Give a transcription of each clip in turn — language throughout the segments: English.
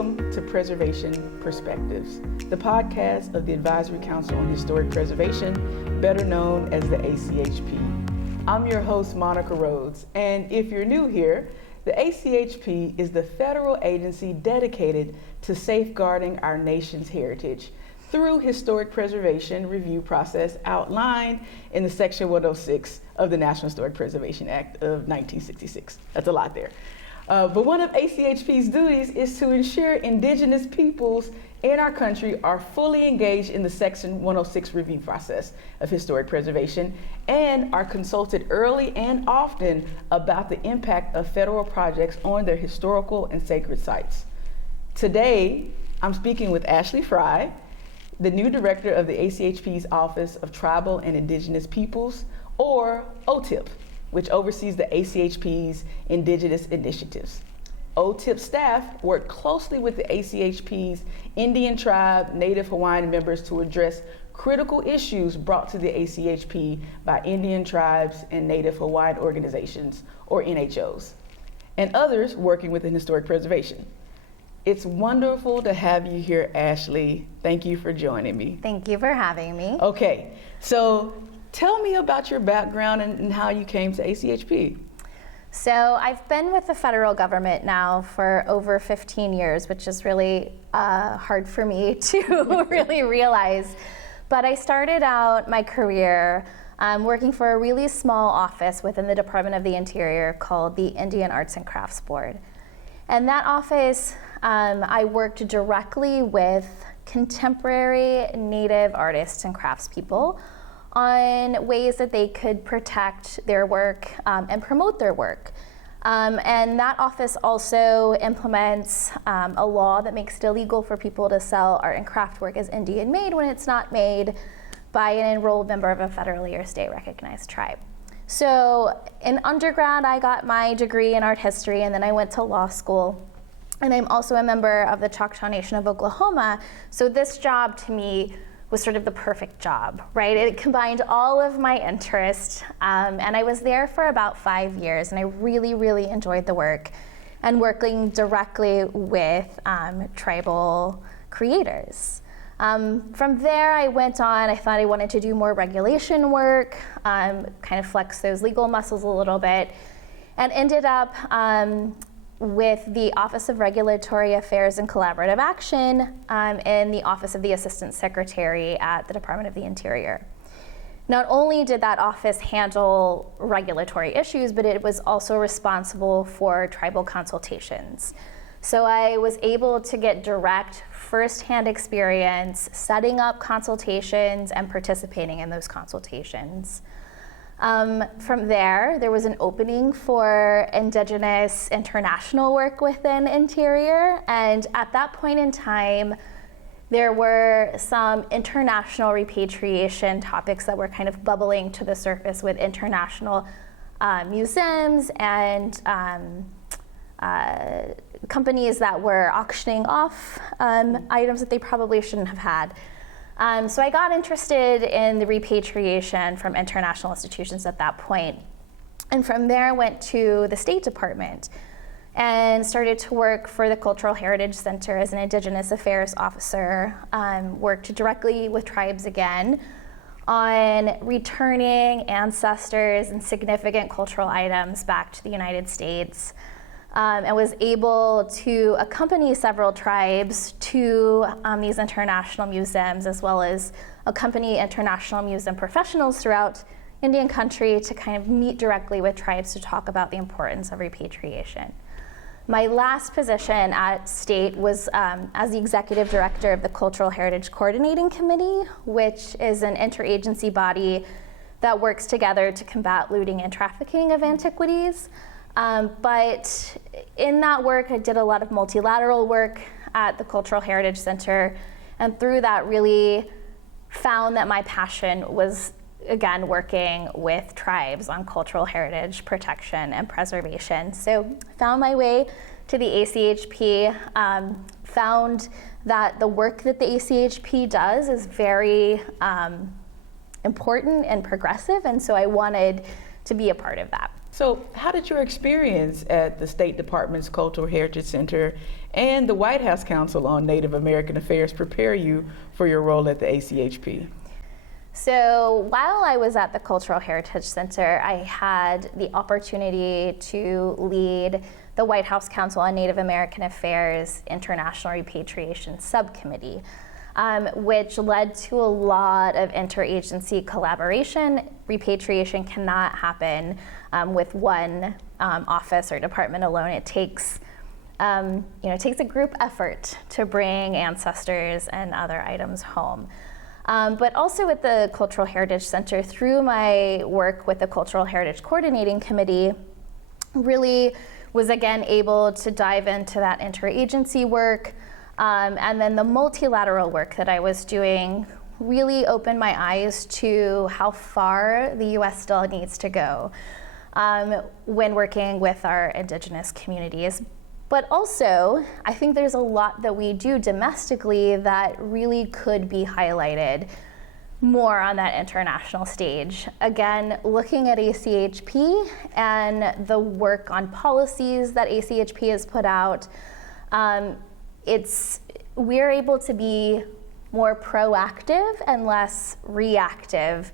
Welcome to Preservation Perspectives, the podcast of the Advisory Council on Historic Preservation, better known as the ACHP. I'm your host, Monica Rhodes, and if you're new here, the ACHP is the federal agency dedicated to safeguarding our nation's heritage through historic preservation review process outlined in the Section 106 of the National Historic Preservation Act of 1966. That's a lot there. But one of ACHP's duties is to ensure Indigenous peoples in our country are fully engaged in the Section 106 review process of historic preservation and are consulted early and often about the impact of federal projects on their historical and sacred sites. Today, I'm speaking with Ashley Fry, the new director of the ACHP's Office of Tribal and Indigenous Peoples, or OTIP, which oversees the ACHP's Indigenous initiatives. OTIP staff work closely with the ACHP's Indian tribe, Native Hawaiian members to address critical issues brought to the ACHP by Indian tribes and Native Hawaiian organizations, or NHOs, and others working within historic preservation. It's wonderful to have you here, Ashley. Thank you for joining me. Thank you for having me. Okay, so tell me about your background and how you came to ACHP. So I've been with the federal government now for over 15 years, which is really hard for me to really realize. But I started out my career working for a really small office within the Department of the Interior called the Indian Arts and Crafts Board. And that office, I worked directly with contemporary Native artists and craftspeople on ways that they could protect their work and promote their work. And that office also implements a law that makes it illegal for people to sell art and craft work as Indian made when it's not made by an enrolled member of a federally or state recognized tribe. So in undergrad, I got my degree in art history, and then I went to law school. And I'm also a member of the Choctaw Nation of Oklahoma. So this job to me was sort of the perfect job, right? It combined all of my interests, and I was there for about 5 years, and I really, really enjoyed the work and working directly with tribal creators. From there, I went on. I thought I wanted to do more regulation work, kind of flex those legal muscles a little bit, and ended up with the Office of Regulatory Affairs and Collaborative Action in the Office of the Assistant Secretary at the Department of the Interior. Not only did that office handle regulatory issues, but it was also responsible for tribal consultations. So I was able to get direct, firsthand experience setting up consultations and participating in those consultations. From there was an opening for Indigenous international work within Interior, and at that point in time, there were some international repatriation topics that were kind of bubbling to the surface with international museums and companies that were auctioning off items that they probably shouldn't have had. So I got interested in the repatriation from international institutions at that point. And from there, I went to the State Department and started to work for the Cultural Heritage Center as an Indigenous Affairs officer, worked directly with tribes again on returning ancestors and significant cultural items back to the United States. And was able to accompany several tribes to these international museums, as well as accompany international museum professionals throughout Indian country to kind of meet directly with tribes to talk about the importance of repatriation. My last position at State was as the Executive Director of the Cultural Heritage Coordinating Committee, which is an interagency body that works together to combat looting and trafficking of antiquities. But in that work, I did a lot of multilateral work at the Cultural Heritage Center, and through that really found that my passion was, again, working with tribes on cultural heritage protection and preservation. So found my way to the ACHP, found that the work that the ACHP does is very important and progressive, and so I wanted to be a part of that. So how did your experience at the State Department's Cultural Heritage Center and the White House Council on Native American Affairs prepare you for your role at the ACHP? So while I was at the Cultural Heritage Center, I had the opportunity to lead the White House Council on Native American Affairs International Repatriation Subcommittee, which led to a lot of interagency collaboration. Repatriation cannot happen with one office or department alone. It takes it takes a group effort to bring ancestors and other items home. But also at the Cultural Heritage Center, through my work with the Cultural Heritage Coordinating Committee, really was again able to dive into that interagency work. And then the multilateral work that I was doing really opened my eyes to how far the U.S. still needs to go when working with our Indigenous communities. But also, I think there's a lot that we do domestically that really could be highlighted more on that international stage. Again, looking at ACHP and the work on policies that ACHP has put out, we're able to be more proactive and less reactive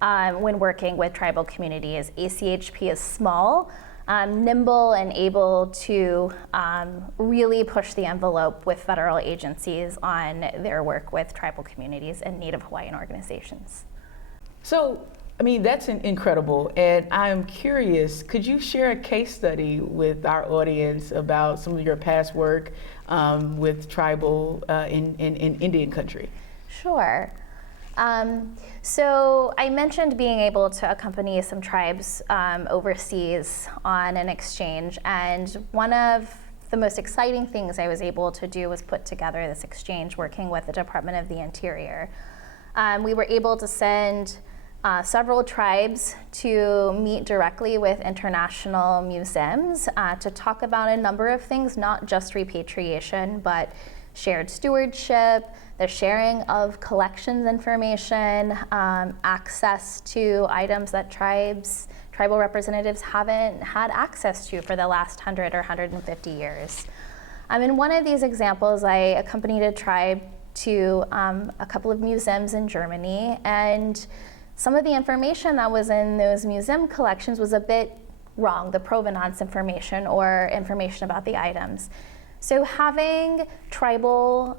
when working with tribal communities. ACHP is small, nimble, and able to really push the envelope with federal agencies on their work with tribal communities and Native Hawaiian organizations. So, I mean, that's incredible, and I'm curious, could you share a case study with our audience about some of your past work with tribal in Indian country? Sure. So I mentioned being able to accompany some tribes overseas on an exchange, and one of the most exciting things I was able to do was put together this exchange working with the Department of the Interior. We were able to send several tribes to meet directly with international museums to talk about a number of things, not just repatriation, but shared stewardship, the sharing of collections information, access to items that tribal representatives haven't had access to for the last 100 or 150 years. In one of these examples, I accompanied a tribe to a couple of museums in Germany, and some of the information that was in those museum collections was a bit wrong, the provenance information or information about the items. So having tribal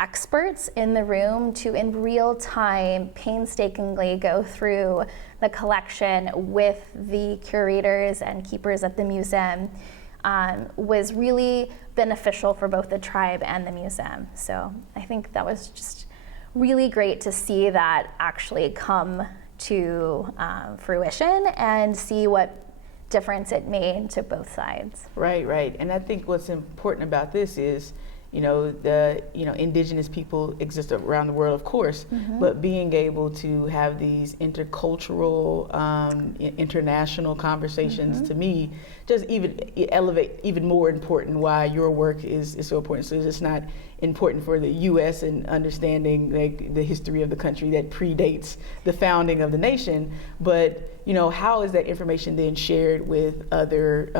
experts in the room to, in real time, painstakingly go through the collection with the curators and keepers at the museum was really beneficial for both the tribe and the museum. So I think that was just really great to see that actually come to fruition and see what difference it made to both sides. Right. And I think what's important about this is, Indigenous people exist around the world, of course, but being able to have these intercultural, international conversations, to me, just even elevate even more important why your work is so important. So it's just not important for the U.S. and understanding like the history of the country that predates the founding of the nation, but how is that information then shared with other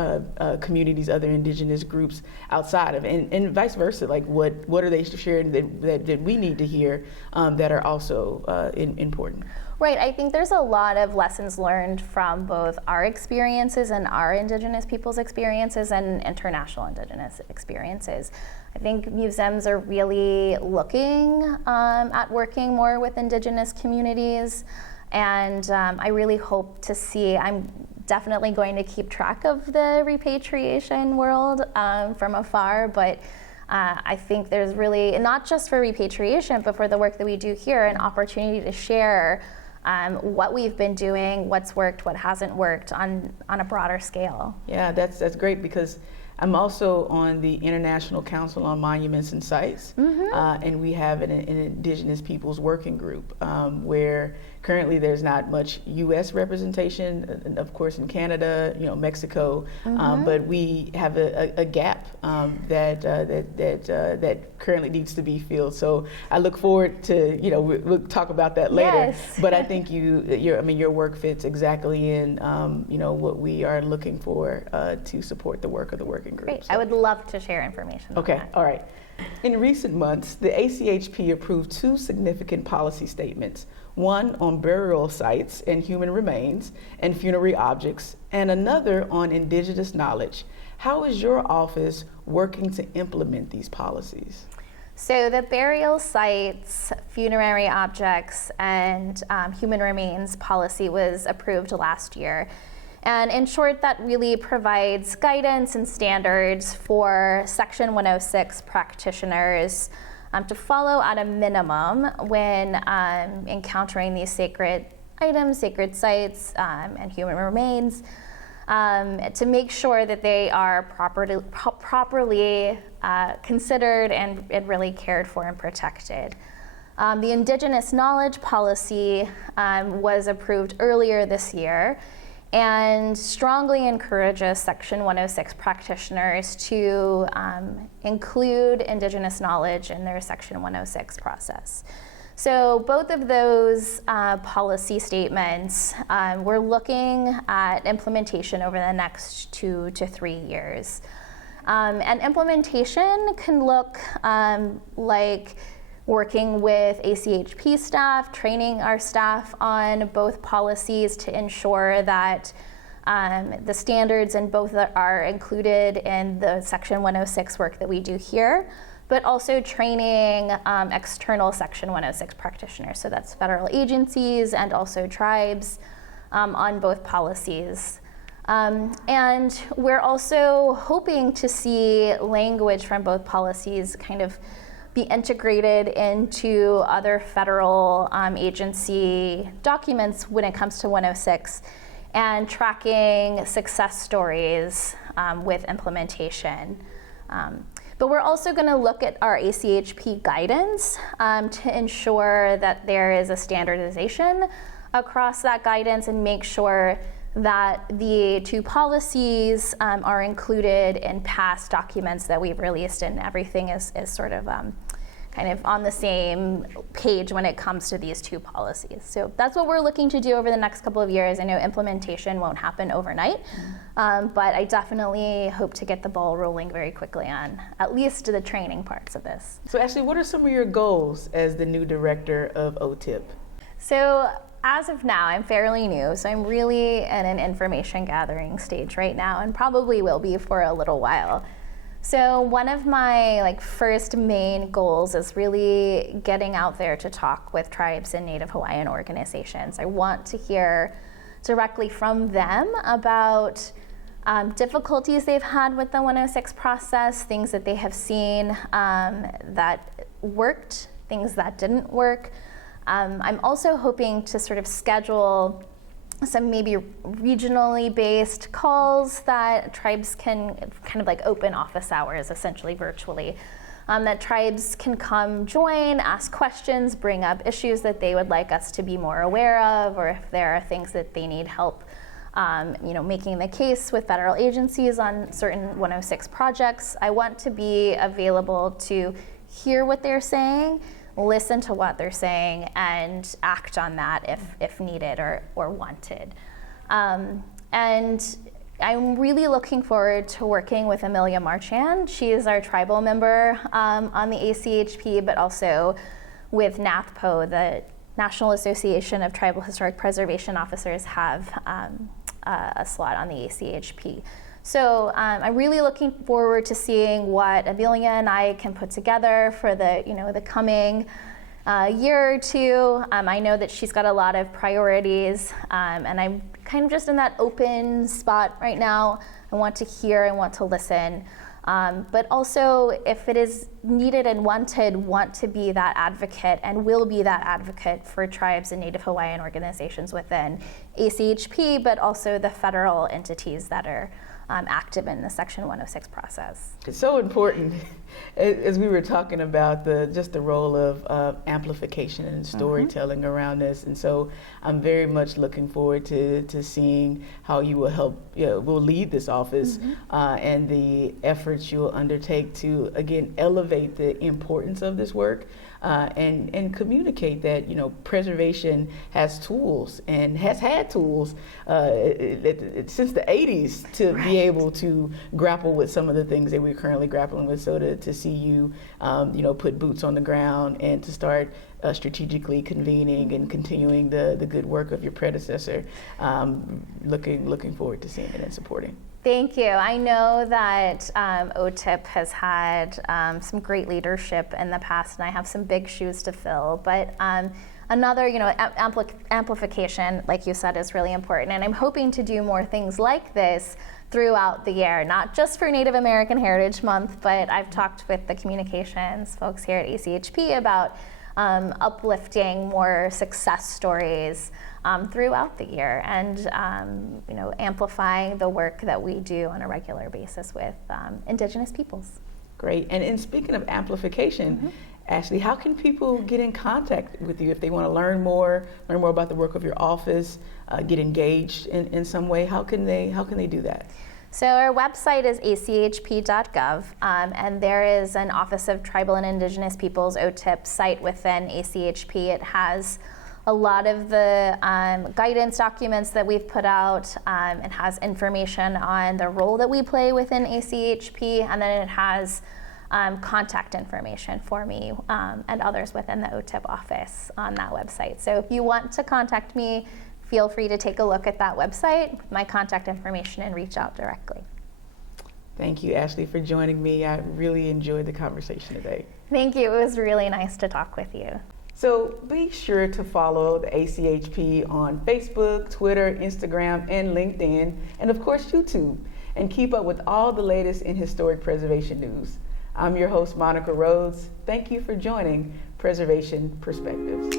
communities, other Indigenous groups outside of, and vice versa? Like what are they sharing that we need to hear that are also important? Right, I think there's a lot of lessons learned from both our experiences and our Indigenous people's experiences and international Indigenous experiences. I think museums are really looking at working more with Indigenous communities, and I really hope to see, I'm definitely going to keep track of the repatriation world from afar, but I think there's really, not just for repatriation, but for the work that we do here, an opportunity to share what we've been doing, what's worked, what hasn't worked on a broader scale. Yeah, that's great, because I'm also on the International Council on Monuments and Sites, and we have an Indigenous Peoples Working Group where Currently, there's not much U.S. representation, of course, in Canada, Mexico, but we have a gap that currently needs to be filled. So I look forward to, we'll talk about that later. Yes. But I think your work fits exactly in, what we are looking for to support the work of the working group. Great. So. I would love to share information on Okay, that. all right. In recent months, the ACHP approved 2 significant policy statements, one on burial sites and human remains and funerary objects, and another on Indigenous knowledge. How is your office working to implement these policies? So the burial sites, funerary objects, and human remains policy was approved last year. And in short, that really provides guidance and standards for Section 106 practitioners to follow at a minimum when encountering these sacred items, sacred sites, and human remains, to make sure that they are properly considered and really cared for and protected. The Indigenous knowledge policy was approved earlier this year and strongly encourages Section 106 practitioners to include Indigenous knowledge in their Section 106 process. So both of those policy statements, we're looking at implementation over the next 2 to 3 years. And implementation can look like working with ACHP staff, training our staff on both policies to ensure that the standards in both are included in the Section 106 work that we do here, but also training external Section 106 practitioners. So that's federal agencies and also tribes on both policies. And we're also hoping to see language from both policies kind of be integrated into other federal agency documents when it comes to 106 and tracking success stories with implementation. But we're also going to look at our ACHP guidance to ensure that there is a standardization across that guidance and make sure that the 2 policies are included in past documents that we've released, and everything is sort of kind of on the same page when it comes to these 2 policies. So that's what we're looking to do over the next couple of years. I know implementation won't happen overnight, but I definitely hope to get the ball rolling very quickly on at least the training parts of this. So Ashley, what are some of your goals as the new director of OTIP? So as of now, I'm fairly new, so I'm really in an information gathering stage right now and probably will be for a little while. So one of my first main goals is really getting out there to talk with tribes and Native Hawaiian organizations. I want to hear directly from them about difficulties they've had with the 106 process, things that they have seen that worked, things that didn't work. I'm also hoping to sort of schedule some maybe regionally based calls that tribes can kind of open office hours, essentially virtually, that tribes can come join, ask questions, bring up issues that they would like us to be more aware of, or if there are things that they need help making the case with federal agencies on certain 106 projects. I want to be available to hear what they're saying, listen to what they're saying, and act on that if needed or wanted. And I'm really looking forward to working with Amelia Marchand. She is our tribal member on the ACHP, but also with NAPPO, the National Association of Tribal Historic Preservation Officers, have a slot on the ACHP. So I'm really looking forward to seeing what Amelia and I can put together for the coming year or 2. I know that she's got a lot of priorities, and I'm kind of just in that open spot right now. I want to hear, I want to listen, but also if it is needed and want to be that advocate and will be that advocate for tribes and Native Hawaiian organizations within ACHP, but also the federal entities that are active in the Section 106 process. It's so important, as we were talking about just the role of amplification and storytelling around this, and so I'm very much looking forward to seeing how you will help, will lead this office and the efforts you will undertake to, again, elevate the importance of this work and communicate that, preservation has tools and has had tools since the 80s to be able to grapple with some of the things that we're currently grappling with. So to see you, put boots on the ground and to start strategically convening and continuing the good work of your predecessor, looking forward to seeing it and supporting. Thank you. I know that OTIP has had some great leadership in the past, and I have some big shoes to fill. But another, amplification, like you said, is really important. And I'm hoping to do more things like this throughout the year, not just for Native American Heritage Month, but I've talked with the communications folks here at ACHP about uplifting more success stories throughout the year and amplifying the work that we do on a regular basis with Indigenous peoples. Great. And speaking of amplification, Ashley, how can people get in contact with you if they want to learn more about the work of your office, get engaged in some way? How can they do that? So our website is achp.gov, and there is an Office of Tribal and Indigenous Peoples, OTIP, site within ACHP. It has a lot of the guidance documents that we've put out. It has information on the role that we play within ACHP, and then it has contact information for me and others within the OTIP office on that website. So if you want to contact me, feel free to take a look at that website with my contact information and reach out directly. Thank you, Ashley, for joining me. I really enjoyed the conversation today. Thank you. It was really nice to talk with you. So be sure to follow the ACHP on Facebook, Twitter, Instagram, and LinkedIn, and of course YouTube, and keep up with all the latest in historic preservation news. I'm your host, Monica Rhodes. Thank you for joining Preservation Perspectives.